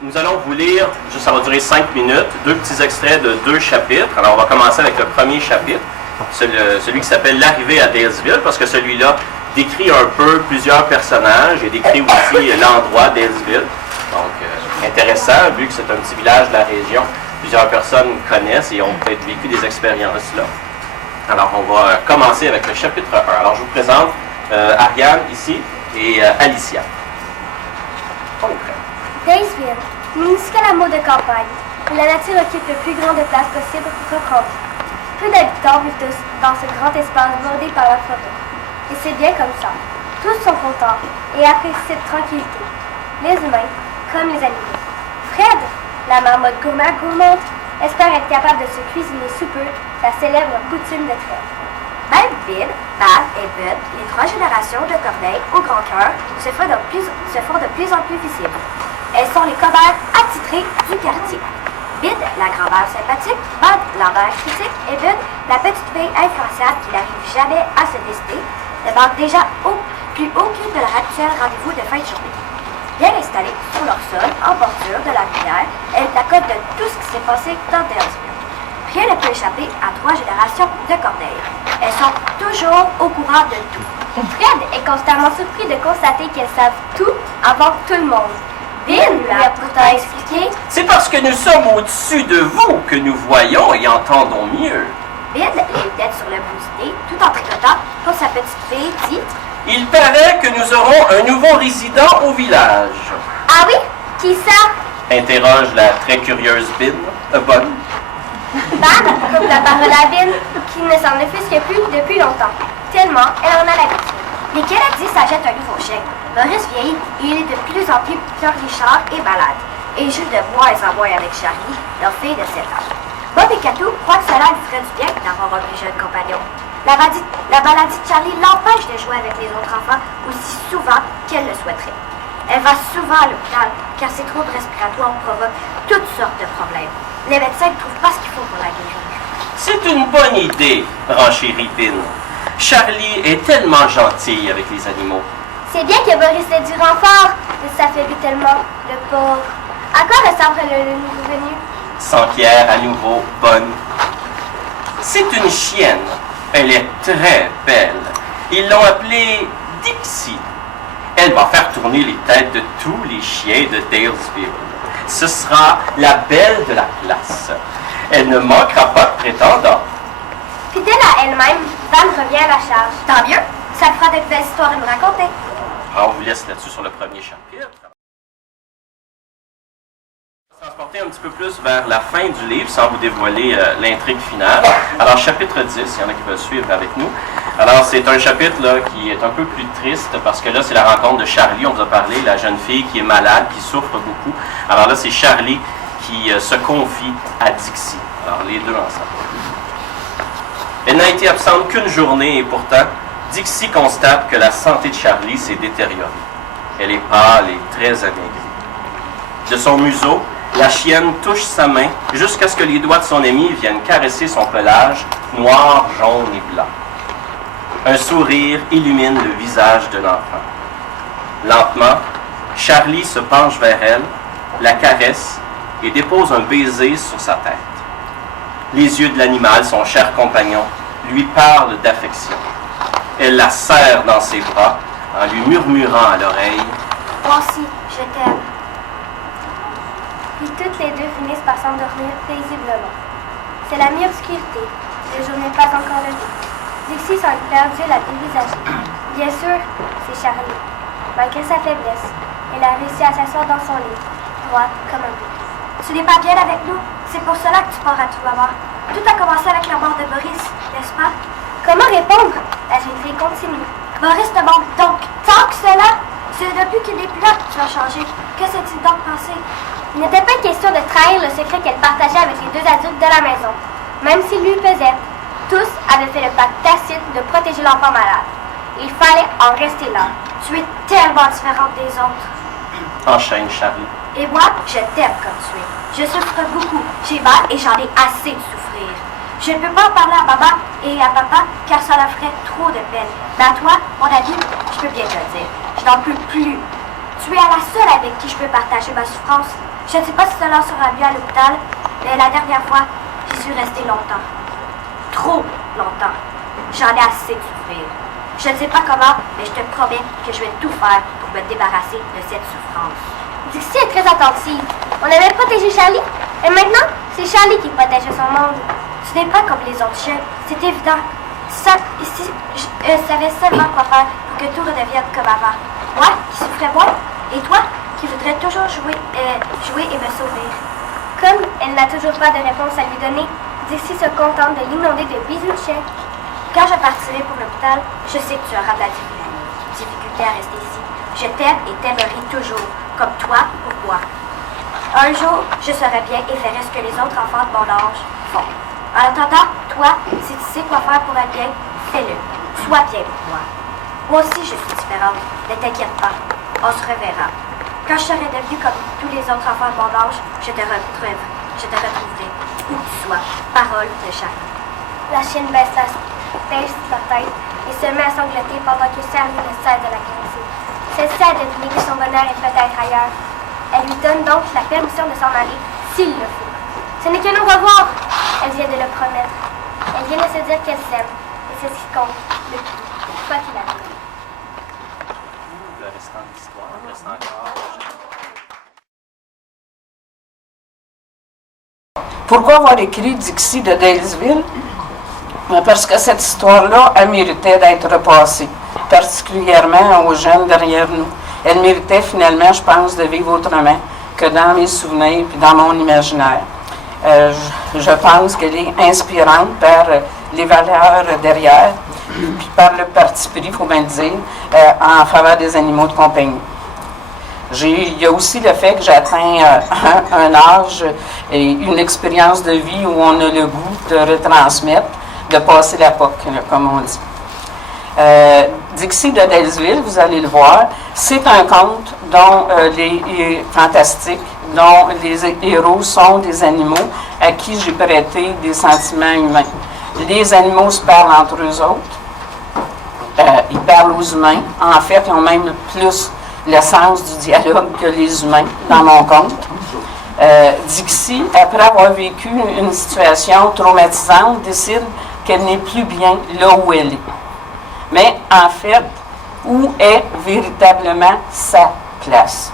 Nous allons vous lire, juste ça va durer 5 minutes, 2 petits extraits de 2 chapitres. Alors on va commencer avec le premier chapitre, celui qui s'appelle L'arrivée à Dalesville, parce que celui-là décrit un peu plusieurs personnages et décrit aussi l'endroit Dalesville. Donc intéressant, vu que c'est un petit village de la région, plusieurs personnes connaissent et ont peut-être vécu des expériences là. Alors on va commencer avec le chapitre 1. Alors je vous présente Ariane ici et Alicia. Dalesville, minuscule hameau de campagne, où la nature occupe le plus grande place possible pour reprendre. Peu d'habitants vivent dans ce grand espace bordé par la forêt. Et c'est bien comme ça. Tous sont contents et apprécient cette tranquillité. Les humains, comme les animaux. Fred, la marmotte gourmande, espère être capable de se cuisiner sous peu sa célèbre poutine de trèfle. Même Bill, Bab et Bud, les 3 générations de corneilles au grand cœur, se font de plus en plus visibles. Elles sont les commères attitrées du quartier. Bid, la grand-mère sympathique, Bud, l'envers critique, et Bud, la petite fille influençable qui n'arrive jamais à se décider, ne manque déjà plus aucune de leur actuel rendez-vous de fin de journée. Bien installées sur leur sol, en bordure de la rivière, elles t'accotent de tout ce qui s'est passé dans Dalesville. Rien ne peut échapper à 3 générations de corneilles. Elles sont toujours au courant de tout. Fred est constamment surpris de constater qu'elles savent tout avant tout le monde. Bill lui a pourtant expliqué. C'est parce que nous sommes au-dessus de vous que nous voyons et entendons mieux. Bill, les têtes sur le boosté, tout en tricotant pour sa petite fille, dit « Il paraît que nous aurons un nouveau résident au village. » Ah oui? Qui ça? Interroge la très curieuse Bonne. Bab coupe la parole à Bill, qui ne s'en offusque plus depuis longtemps. Tellement elle en a l'habitude. Les Canadiens s'achètent un nouveau chèque. Boris vieillit et il est de plus en plus Richard et malade. Et joue de moins en moins avec Charlie, leur fille de 7 ans. Bob et Catou croient que cela lui ferait du bien d'avoir un plus jeune compagnon. La maladie de Charlie l'empêche de jouer avec les autres enfants aussi souvent qu'elle le souhaiterait. Elle va souvent à l'hôpital car ses troubles respiratoires provoquent toutes sortes de problèmes. Les médecins ne trouvent pas ce qu'il faut pour la guérir. C'est une bonne idée, renchérit Pin. Charlie est tellement gentil avec les animaux. C'est bien que Boris ait du renfort, mais ça fait lui tellement, le pauvre. À quoi ressemble le nouveau venu? S'enquiert à nouveau Bonne. C'est une chienne. Elle est très belle. Ils l'ont appelée Dixie. Elle va faire tourner les têtes de tous les chiens de Dalesville. Ce sera la belle de la classe. Elle ne manquera pas de prétendants. Fidèle à elle-même, Van revient à la charge. Tant mieux, ça fera de belles histoires à nous raconter. Alors, on vous laisse là-dessus sur le premier chapitre. On va se transporter un petit peu plus vers la fin du livre sans vous dévoiler l'intrigue finale. Alors, chapitre 10, il y en a qui veulent suivre avec nous. Alors, c'est un chapitre là, qui est un peu plus triste parce que là, c'est la rencontre de Charlie. On vous a parlé, la jeune fille qui est malade, qui souffre beaucoup. Alors là, c'est Charlie qui se confie à Dixie. Alors, les deux ensemble. Elle n'a été absente qu'une journée et pourtant, Dixie constate que la santé de Charlie s'est détériorée. Elle est pâle et très amaigrie. De son museau, la chienne touche sa main jusqu'à ce que les doigts de son ami viennent caresser son pelage noir, jaune et blanc. Un sourire illumine le visage de l'enfant. Lentement, Charlie se penche vers elle, la caresse et dépose un baiser sur sa tête. Les yeux de l'animal, son cher compagnon, lui parlent d'affection. Elle la serre dans ses bras en lui murmurant à l'oreille « Moi aussi, je t'aime. » Puis toutes les deux finissent par s'endormir paisiblement. C'est la mi-obscurité. Le jour n'est pas encore levé. Dixie semble perdue, la dévisagée. Bien sûr, c'est Charlie. Malgré sa faiblesse, elle a réussi à s'asseoir dans son lit, droite comme un bouc. Tu n'es pas bien avec nous? C'est pour cela que tu pars à tout moment. Tout a commencé avec la mort de Boris, n'est-ce pas? Comment répondre? La jeune fille continue. Boris te manque donc tant que cela? C'est depuis qu'il n'est plus là que tu as changé. Que s'est-il donc passé? Il n'était pas question de trahir le secret qu'elle partageait avec les 2 adultes de la maison. Même s'il lui pesait, tous avaient fait le pacte tacite de protéger l'enfant malade. Il fallait en rester là. Tu es tellement différente des autres. enchaîne Charlie. Et moi, je t'aime comme tu es. Je souffre beaucoup. J'ai mal et j'en ai assez de souffrir. Je ne peux pas en parler à maman et à papa car ça leur ferait trop de peine. Mais à toi, mon ami, je peux bien te le dire. Je n'en peux plus. Tu es la seule avec qui je peux partager ma souffrance. Je ne sais pas si cela sera mieux à l'hôpital, mais la dernière fois, j'y suis restée longtemps. Trop longtemps. J'en ai assez de souffrir. Je ne sais pas comment, mais je te promets que je vais tout faire pour me débarrasser de cette souffrance. Dixie est très attentive. On avait protégé Charlie, et maintenant, c'est Charlie qui protège son monde. Tu n'es pas comme les autres chiens, c'est évident. Je savais seulement quoi faire pour que tout redevienne comme avant. Moi, qui souffrais moins, et toi, qui voudrais toujours jouer et me sauver. Comme elle n'a toujours pas de réponse à lui donner, Dixie se contente de l'inonder de bisous de chien. Quand je partirai pour l'hôpital, je sais que tu auras de la difficulté à rester ici. Je t'aime et t'aimerai toujours, comme toi pour moi. Un jour, je serai bien et ferai ce que les autres enfants de mon âge font. En attendant, toi, si tu sais quoi faire pour être bien, fais-le. Sois bien pour moi. Moi aussi, je suis différente. Ne t'inquiète pas. On se reverra. Quand je serai devenue comme tous les autres enfants de mon âge, je te retrouverai. Où que tu sois. Parole de Charlie. La chienne baisse la tête et se met à sangloter pendant que Charlie ne cesse de la caresser. Celle-ci a deviné que son bonheur est peut-être ailleurs. Elle lui donne donc la permission de s'en aller, s'il le faut. Ce n'est que l'au revoir. Elle vient de le promettre. Elle vient de se dire qu'elle s'aime. Et c'est ce qui compte le plus, quoi qu'il arrive. Le restant de l'histoire, il reste encore. Pourquoi avoir écrit Dixie de Dalesville? Parce que cette histoire-là, elle méritait d'être repassée, particulièrement aux jeunes derrière nous. Elle méritait finalement, je pense, de vivre autrement que dans mes souvenirs et dans mon imaginaire. Je pense qu'elle est inspirante par les valeurs derrière, puis par le parti pris, il faut bien le dire, en faveur des animaux de compagnie. Il y a aussi le fait que j'atteins un âge et une expérience de vie où on a le goût de retransmettre, de passer la POC, comme on dit. Dixie de Dalesville, vous allez le voir, c'est un conte dont fantastique, dont les héros sont des animaux à qui j'ai prêté des sentiments humains. Les animaux se parlent entre eux autres, ils parlent aux humains. En fait, ils ont même plus le sens du dialogue que les humains dans mon conte. Dixie, après avoir vécu une situation traumatisante, décide qu'elle n'est plus bien là où elle est. Mais en fait, où est véritablement sa place?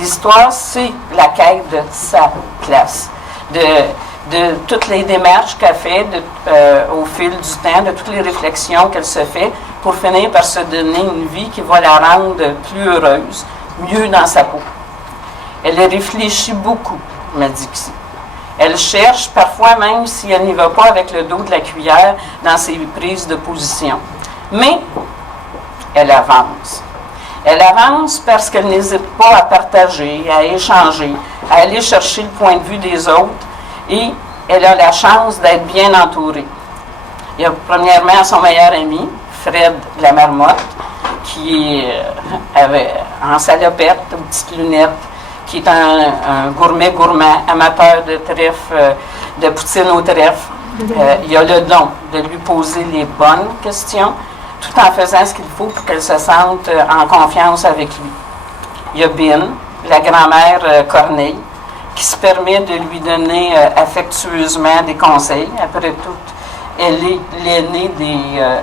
L'histoire, c'est la quête de sa place, de toutes les démarches qu'elle fait au fil du temps, de toutes les réflexions qu'elle se fait pour finir par se donner une vie qui va la rendre plus heureuse, mieux dans sa peau. Elle réfléchit beaucoup, me Dixie. Elle cherche, parfois même si elle n'y va pas avec le dos de la cuillère, dans ses prises de position. Mais elle avance. Elle avance parce qu'elle n'hésite pas à partager, à échanger, à aller chercher le point de vue des autres et elle a la chance d'être bien entourée. Il y a premièrement son meilleur ami, Fred la marmotte, qui avait en salopette, aux petites lunettes, qui est un gourmand, amateur de trèfle, de poutine au trèfle. Il a le don de lui poser les bonnes questions, tout en faisant ce qu'il faut pour qu'elle se sente en confiance avec lui. Il y a Bin, la grand-mère Corneille, qui se permet de lui donner affectueusement des conseils. Après tout, elle est l'aînée des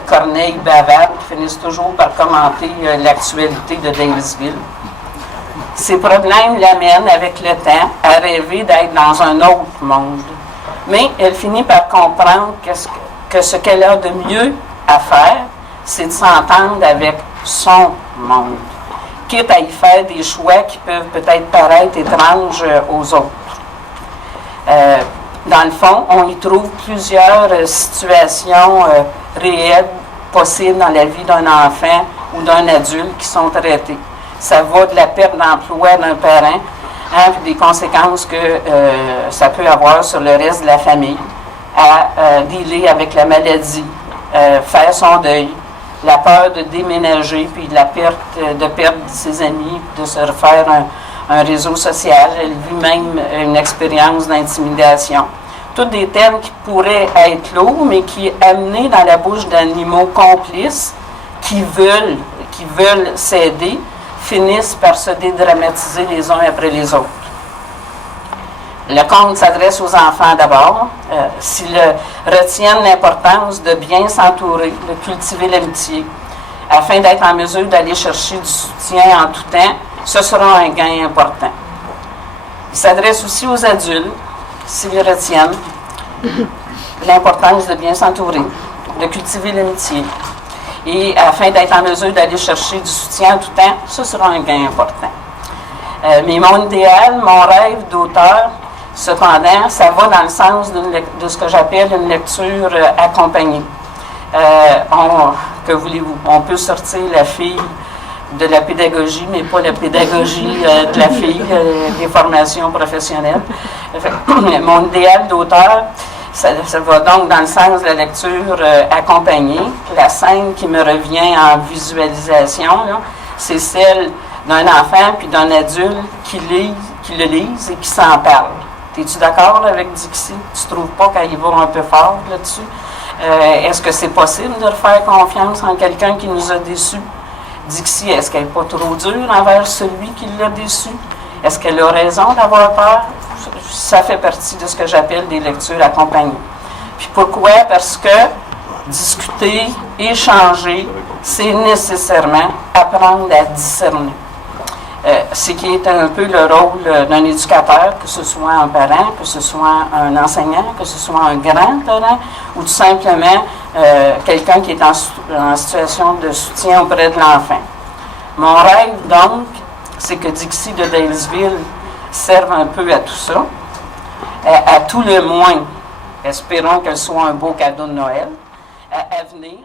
Corneilles bavardes qui finissent toujours par commenter l'actualité de Dalesville. Ses problèmes l'amènent avec le temps à rêver d'être dans un autre monde. Mais elle finit par comprendre que ce qu'elle a de mieux à faire, c'est de s'entendre avec son monde, quitte à y faire des choix qui peuvent peut-être paraître étranges aux autres. Dans le fond, on y trouve plusieurs situations réelles possibles dans la vie d'un enfant ou d'un adulte qui sont traitées. Ça va de la perte d'emploi d'un parent, puis des conséquences que ça peut avoir sur le reste de la famille, à dealer avec la maladie, faire son deuil, la peur de déménager, puis de perdre ses amis, de se refaire un réseau social. Elle vit même une expérience d'intimidation. Tous des thèmes qui pourraient être lourds, mais qui, amenés dans la bouche d'animaux complices, qui veulent s'aider, finissent par se dédramatiser les uns après les autres. Le conte s'adresse aux enfants d'abord. S'ils retiennent l'importance de bien s'entourer, de cultiver l'amitié, afin d'être en mesure d'aller chercher du soutien en tout temps, ce sera un gain important. Il s'adresse aussi aux adultes, s'ils retiennent l'importance de bien s'entourer, de cultiver l'amitié, et afin d'être en mesure d'aller chercher du soutien en tout temps, ce sera un gain important. Mais mon idéal, mon rêve d'auteur, cependant, ça va dans le sens de ce que j'appelle une lecture accompagnée. Que voulez-vous? On peut sortir la fille de la pédagogie, mais pas la pédagogie de la fille des formations professionnelles. Mon idéal d'auteur, ça va donc dans le sens de la lecture accompagnée. La scène qui me revient en visualisation, c'est celle d'un enfant puis d'un adulte qui le lise et qui s'en parle. Es-tu d'accord avec Dixie? Tu ne trouves pas qu'il va un peu fort là-dessus? Est-ce que c'est possible de faire confiance en quelqu'un qui nous a déçus? Dixie, est-ce qu'elle n'est pas trop dure envers celui qui l'a déçu? Est-ce qu'elle a raison d'avoir peur? Ça fait partie de ce que j'appelle des lectures accompagnées. Puis pourquoi? Parce que discuter, échanger, c'est nécessairement apprendre à discerner. Ce qui est un peu le rôle d'un éducateur, que ce soit un parent, que ce soit un enseignant, que ce soit un grand-parent, ou tout simplement quelqu'un qui est en situation de soutien auprès de l'enfant. Mon rêve, donc, c'est que Dixie de Dalesville serve un peu à tout ça. À tout le moins, espérons qu'elle soit un beau cadeau de Noël à venir.